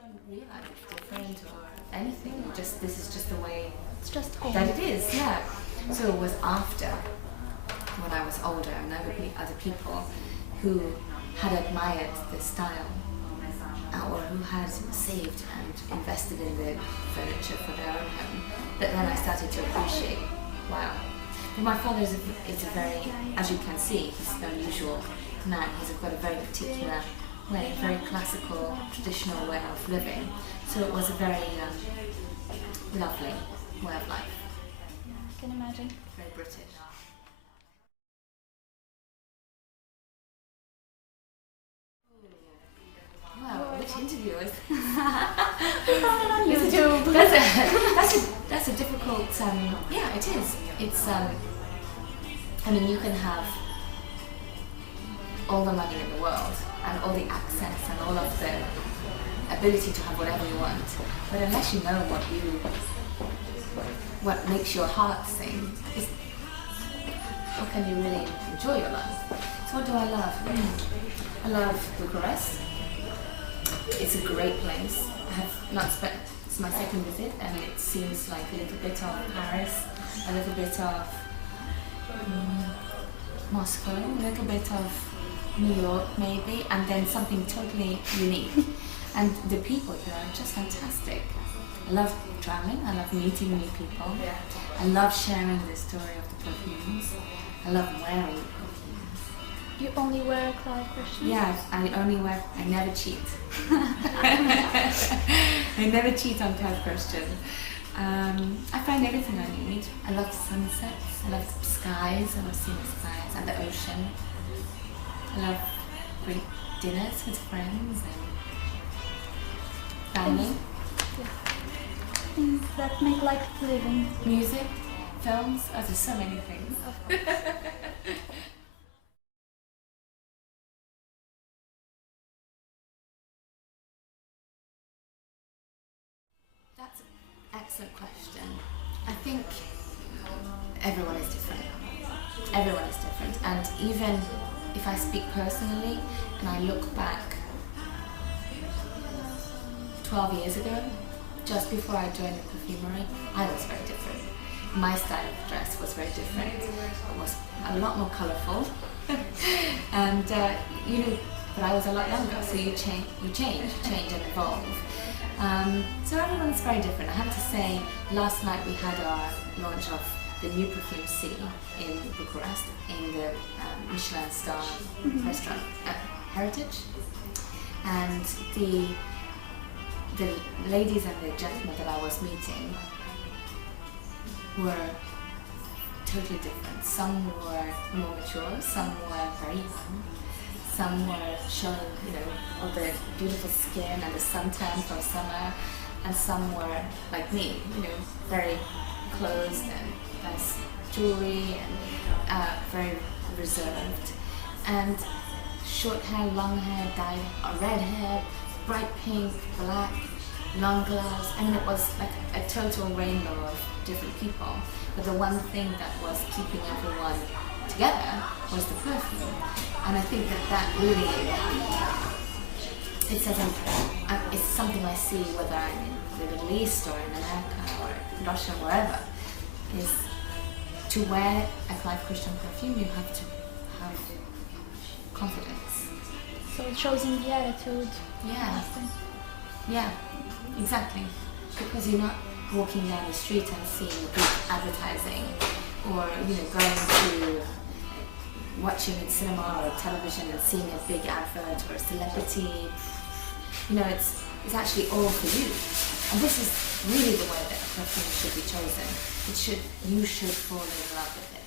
don't realize it's different or anything. This is just the way It's just home. that it is. Yeah. So it was after, when I was older, and there would be other people who had admired the style, or who had saved and invested in the furniture for their own home, that then I started to appreciate. Wow. But my father is a very, as you can see, he's an unusual man. He's got a very particular way, very classical, traditional way of living. So it was a very lovely way of life. Yeah, I can imagine. Very British. Wow, which interview is On YouTube. that's a difficult. Yeah, it is. It's. I mean, you can have all the money in the world and all the access and all of the ability to have whatever you want, but unless you know what makes your heart sing, how can you really enjoy your life? So what do I love? I love Bucharest. It's a great place. I have not spent, it's my second visit, and it seems like a little bit of Paris, a little bit of Moscow, a little bit of New York maybe, and then something totally unique. And the people here are just fantastic. I love traveling, I love meeting new people, I love sharing the story of the perfumes, I love wearing perfumes. You only wear Clive Christian? Yeah, I never cheat. I never cheat on Clive Christian. I find everything I need. I love sunsets, I love skies, I love seeing the skies and the ocean. I love great dinners with friends and family. Things that make life living. Music, films, oh, there's so many things. That's an excellent question. I think everyone is different. Everyone is different, and even if I speak personally and I look back 12 years ago, just before I joined the perfumery, I was very different. My style of dress was very different. It was a lot more colourful, and but I was a lot younger, so you change and evolve. So everyone's very different. I have to say, last night we had our launch of the new Perfume C in Bucharest, in the Michelin star restaurant Heritage, and the ladies and the gentlemen that I was meeting were totally different. Some were more mature, some were very young, some were showing, all the beautiful skin and the suntan from summer, and some were like me, very closed and nice jewelry and very reserved, and short hair, long hair, dyed red hair, bright pink, black, long gloves. I mean, it was like a total rainbow of different people. But the one thing that was keeping everyone together was the perfume. And I think that really, it's something I see whether I'm in the Middle East or in America or Russia, wherever, is to wear a Clive Christian perfume, you have to have confidence. So it shows in the attitude. Yeah, exactly. Because you're not walking down the street and seeing big advertising, or going to watching in cinema or television and seeing a big advert or a celebrity. It's actually all for you. And this is really the way that a perfume should be chosen. You should fall in love with it.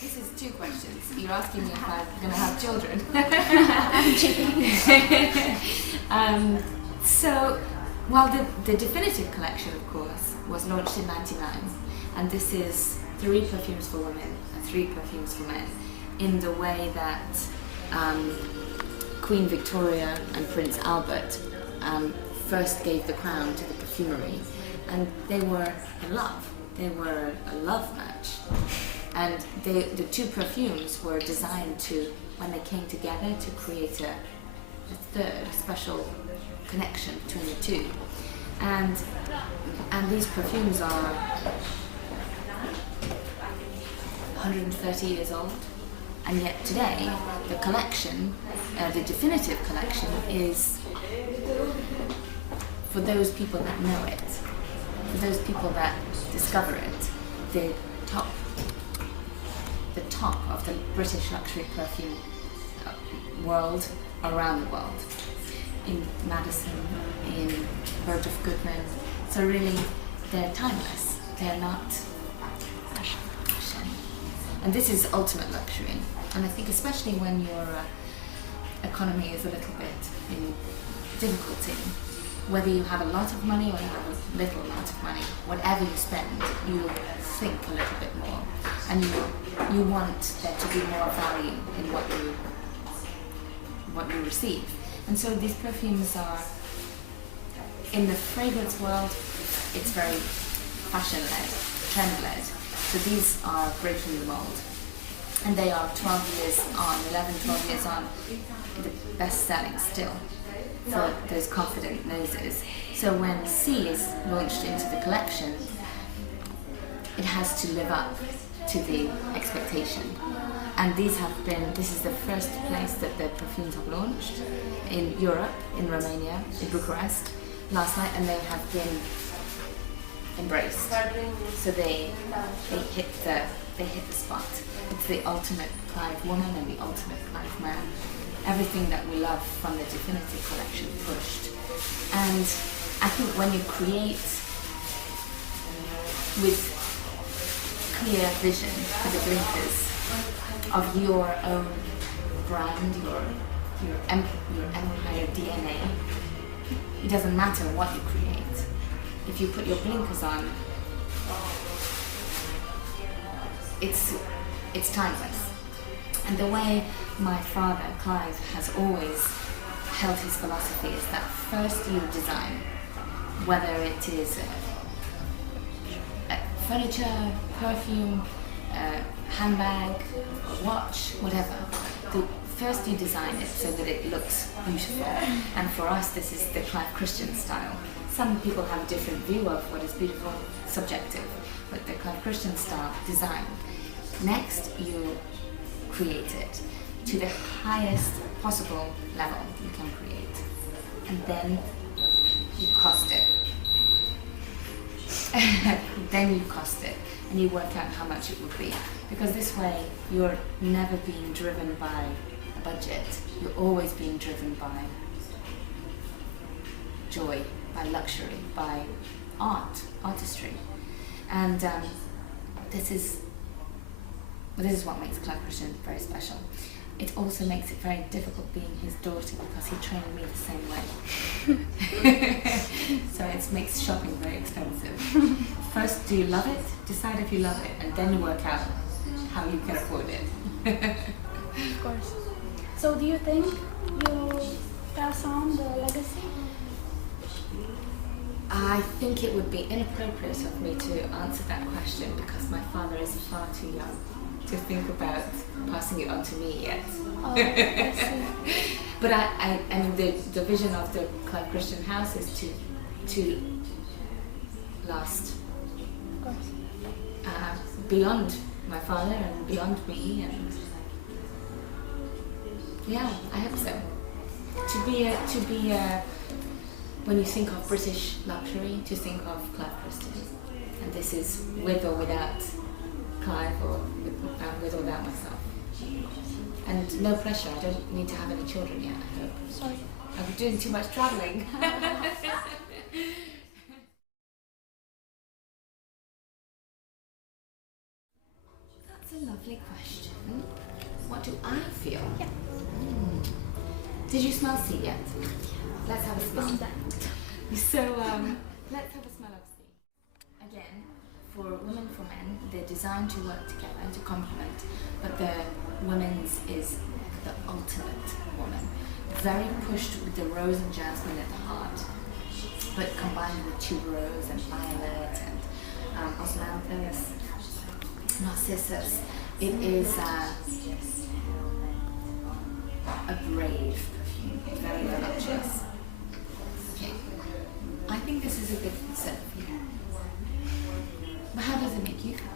This is two questions. You're asking me if I'm going to have children. The definitive collection, of course, was launched in '99, and this is 3 perfumes for women and 3 perfumes for men, in the way that Queen Victoria and Prince Albert first gave the crown to the perfumery, and they were in love. They were a love match, and the two perfumes were designed to, when they came together, to create a third special connection between the two. And these perfumes are 130 years old, and yet today the collection, the definitive collection, is for those people that know it, for those people that discover it, the top of the British luxury perfume world, around the world, in Madison, in Bergdorf Goodman. So really, they're timeless. They're not fashion. And this is ultimate luxury. And I think especially when your economy is a little bit in difficulty, whether you have a lot of money or you have a little amount of money, whatever you spend, you think a little bit more, and you want there to be more value in what you receive. And so these perfumes are, in the fragrance world, it's very fashion-led, trend-led. So these are breaking the mold. And they are 12 years on, 11, 12 years on, the best-selling still for those confident noses. So when C is launched into the collection, it has to live up to the expectation. And this is the first place that the perfumes have launched in Europe, in Romania, in Bucharest last night, and they have been embraced. So they hit the spot. It's the ultimate Clive woman and the ultimate Clive man. Everything that we love from the definitive collection pushed. And I think when you create with clear vision for the blinkers of your own brand, your empire DNA, it doesn't matter what you create. If you put your blinkers on, it's timeless. And the way my father, Clive, has always held his philosophy is that first you design, whether it is furniture, perfume, handbag, watch, whatever. First you design it so that it looks beautiful. And for us, this is the Clive Christian style. Some people have a different view of what is beautiful, subjective, but the Clive Christian style design. Next, you create it to the highest possible level you can create. And then you cost it. Then you cost it, and you work out how much it would be. Because this way, you're never being driven by a budget. You're always being driven by joy, by luxury, by artistry. And this is what makes Clive Christian very special. It also makes it very difficult being his daughter because he trained me the same way. So it makes shopping very expensive. First, do you love it? Decide if you love it, and then you work out how you can afford it. Of course. So do you think you pass on the legacy? I think it would be inappropriate of me to answer that question because my father is far too young to think about passing it on to me yet. Oh, I see. But I mean, the vision of the Clive Christian House is to last beyond my father and beyond me, and yeah, I hope so. To be when you think of British luxury, to think of Clive Christian, and this is with or without Clive, or with or without myself. And no pressure, I don't need to have any children yet, I hope. Sorry. I'm doing too much travelling. That's a lovely question. What do I feel? Yeah. Did you smell C yet? Let's have a smell. Isn't that? So, let's have a smell of C. Again, for women, for men, they're designed to work together and to complement, but the women's is the ultimate woman. Very pushed with the rose and jasmine at the heart. but combined with tuberose and violet and osmanthus, narcissus, it is a brave perfume, very voluptuous. Okay, I think this is a good scent for you. But how does it make you feel?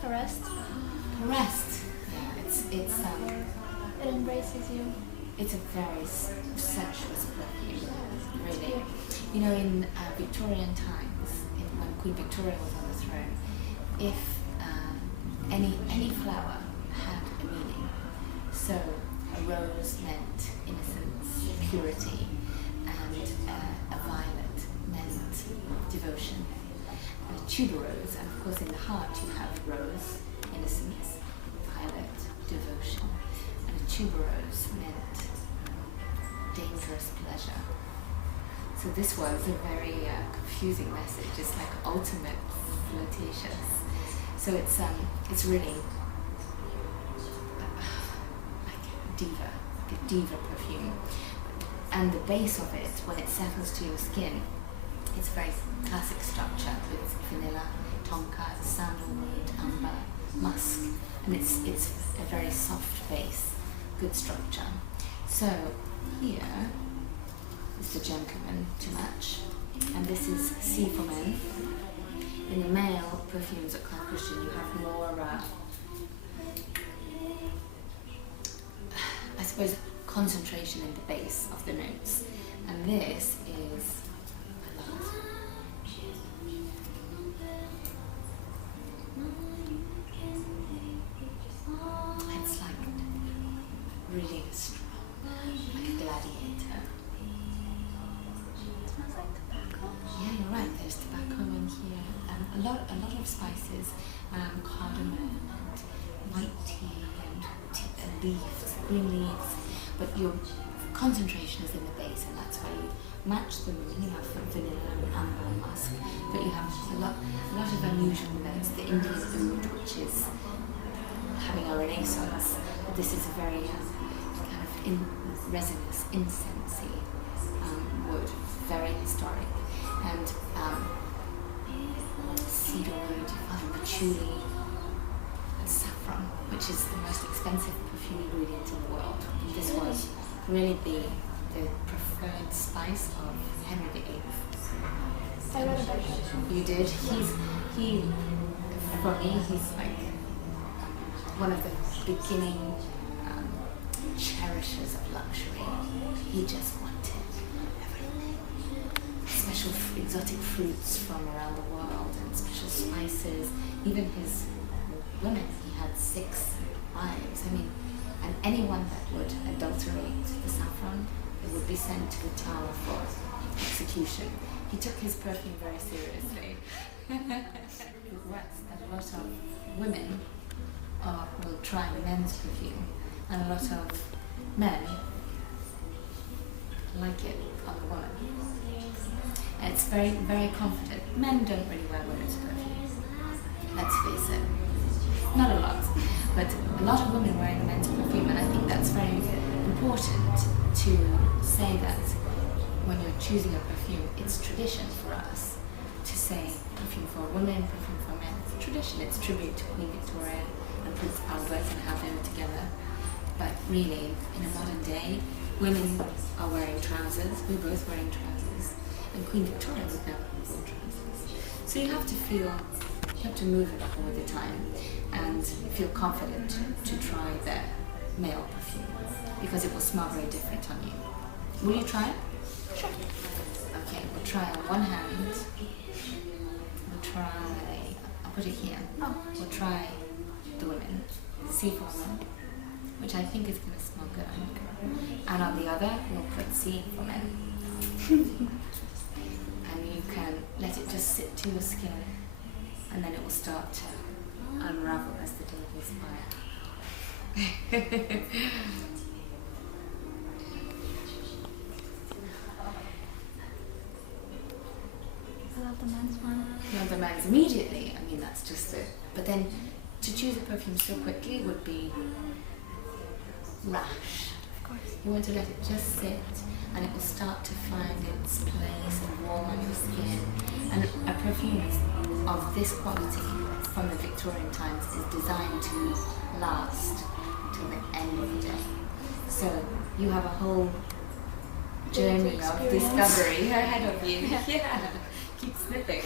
Caressed. Caressed. Yeah, it's It embraces you. it's a very sensuous perfume, really. You know, in Victorian times, when Queen Victoria was on the throne, if any flower had a meaning, so a rose meant innocence, purity, and a violet meant devotion. And a tuberose, and of course in the heart you have rose, innocence, violet, devotion, and a tuberose meant dangerous pleasure. So this was a very confusing message. It's like ultimate flirtatious. So it's really like a diva perfume. And the base of it, when it settles to your skin, it's very classic structure with vanilla, tonka, sandalwood, amber, musk, and it's a very soft base, good structure. So here is the gentleman to match, and this is C for men. In the male perfumes at Clive Christian, you have more, I suppose, concentration in the base of the notes, and this is, I love it. It's like really strong, like a gladiator. It smells like tobacco. Yeah, you're right. There's tobacco in here, and a lot of spices, cardamom and white tea and leaves, green leaves. But your concentration is in the base, and that's why you match them. You have vanilla and amber and musk, but you have a lot of unusual notes. The Indian oud, which is having a renaissance, but this is a very kind of resinous, incensey wood, very historic. And cedarwood, you find patchouli and saffron, which is the most expensive perfume ingredient in the world. And this was really the preferred spice of Henry VIII. I read about that. You did? He, for me, he's like one of the beginning cherishers of luxury. He just wanted everything. Special exotic fruits from around the world and special spices. Even his women, he had 6 wives. I mean, and anyone that would adulterate the saffron, it would be sent to the tower for execution. He took his perfume very seriously. It works that a lot of women will try men's perfume, and a lot of men like it on the woman. And it's very, very confident. Men don't really wear women's perfume. Let's face it. Not a lot, but a lot of women wearing men's perfume, and I think that's very important to say that when you're choosing a perfume, it's tradition for us to say perfume for women, perfume for men. It's tradition, it's tribute to Queen Victoria and Prince Albert and how they were together. But really, in a modern day, women are wearing trousers, we're both wearing trousers, and Queen Victoria would never wear trousers. So you have to move it all the time and feel confident to try the male perfume, because it will smell very different on you. Will you try it? Sure. Okay, we'll try on one hand. I'll put it here. Oh. We'll try the women, C for women, which I think is going to smell good. And on the other, we'll put C for men. And you can let it just sit to your skin, and then it will start to unravel as the day goes by. I love the men's one. You want the men's immediately, I mean that's just it. But then to choose a perfume so quickly would be rash, of course. You want to let it just sit, and it will start to find its place and warm on your skin. And a perfume of this quality from the Victorian times is designed to last until the end of the day. So you have a whole journey of Experience. discovery ahead of you. Yeah. Keep sniffing.